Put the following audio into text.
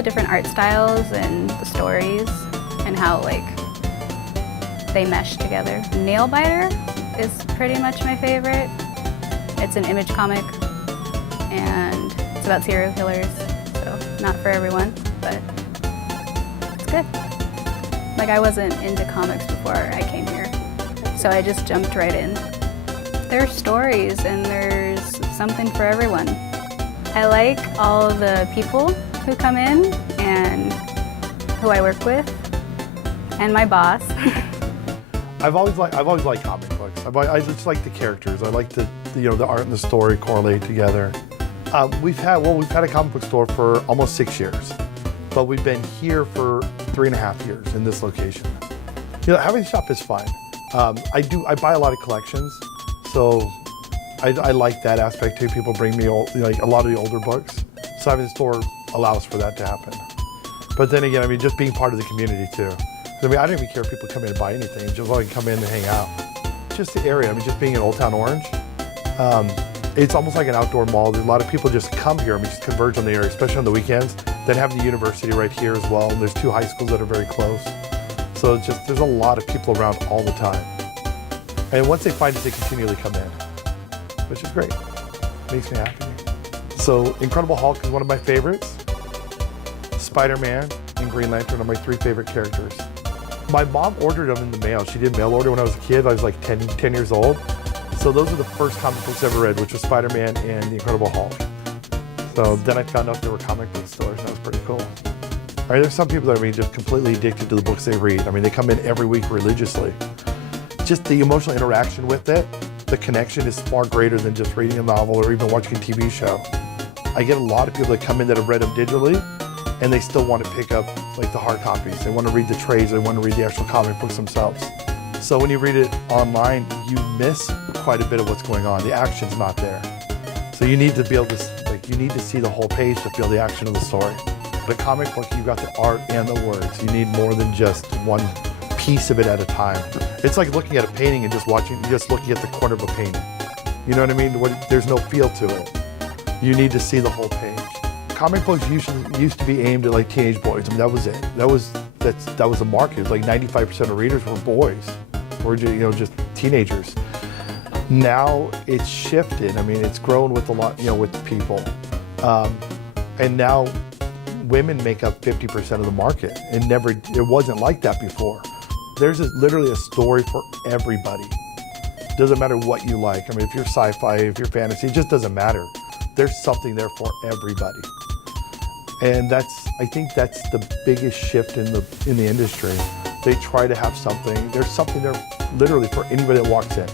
the different art styles and the stories and how like they mesh together. Nailbiter is pretty much my favorite. It's an Image comic and it's about serial killers, so not for everyone, but it's good. Like I wasn't into comics before I came here, so I just jumped right in. There's stories and there's something for everyone. I like all the people who come in and who I work with, and my boss. I've always liked comic books. I just like the characters. I like the art and the story correlate together. We've had a comic book store for almost 6 years, but we've been here for 3.5 years in this location. You know, having a shop is fun. I buy a lot of collections, so I like that aspect too. People bring me a lot of the older books, so having a store allows for that to happen. But then again, I mean, just being part of the community too. I mean, I don't even care if people come in and buy anything, just like come in and hang out. Just the area, I mean, just being in Old Town Orange, it's almost like an outdoor mall. There's a lot of people just come here, I mean, just converge on the area, especially on the weekends. Then having the university right here as well, and there's 2 high schools that are very close. So it's just, there's a lot of people around all the time. And once they find it, they continually come in, which is great. Makes me happy. So Incredible Hulk is one of my favorites. Spider-Man and Green Lantern are my 3 favorite characters. My mom ordered them in the mail. She did mail order when I was a kid. I was like 10 years old. So those are the first comic books I ever read, which was Spider-Man and the Incredible Hulk. So then I found out there were comic book stores, and that was pretty cool. All right, there's some people that are just completely addicted to the books they read. I mean, they come in every week religiously. Just the emotional interaction with it, the connection is far greater than just reading a novel or even watching a TV show. I get a lot of people that come in that have read them digitally, and they still want to pick up like the hard copies. They want to read the trades, they want to read the actual comic books themselves. So when you read it online, you miss quite a bit of what's going on. The action's not there. So you need to be able to, you need to see the whole page to feel the action of the story. The comic book, you've got the art and the words. You need more than just one piece of it at a time. It's like looking at a painting and just looking at the corner of a painting. You know what I mean? There's no feel to it. You need to see the whole page. Comic books used to be aimed at like teenage boys. I mean, that was it. That was the market. Like 95% of readers were boys, or just teenagers. Now it's shifted. I mean, it's grown with a lot, with the people, and now women make up 50% of the market. It wasn't like that before. There's literally a story for everybody. Doesn't matter what you like. I mean, if you're sci-fi, if you're fantasy, it just doesn't matter. There's something there for everybody. And I think that's the biggest shift in the industry. They try to have something. There's something there literally for anybody that walks in.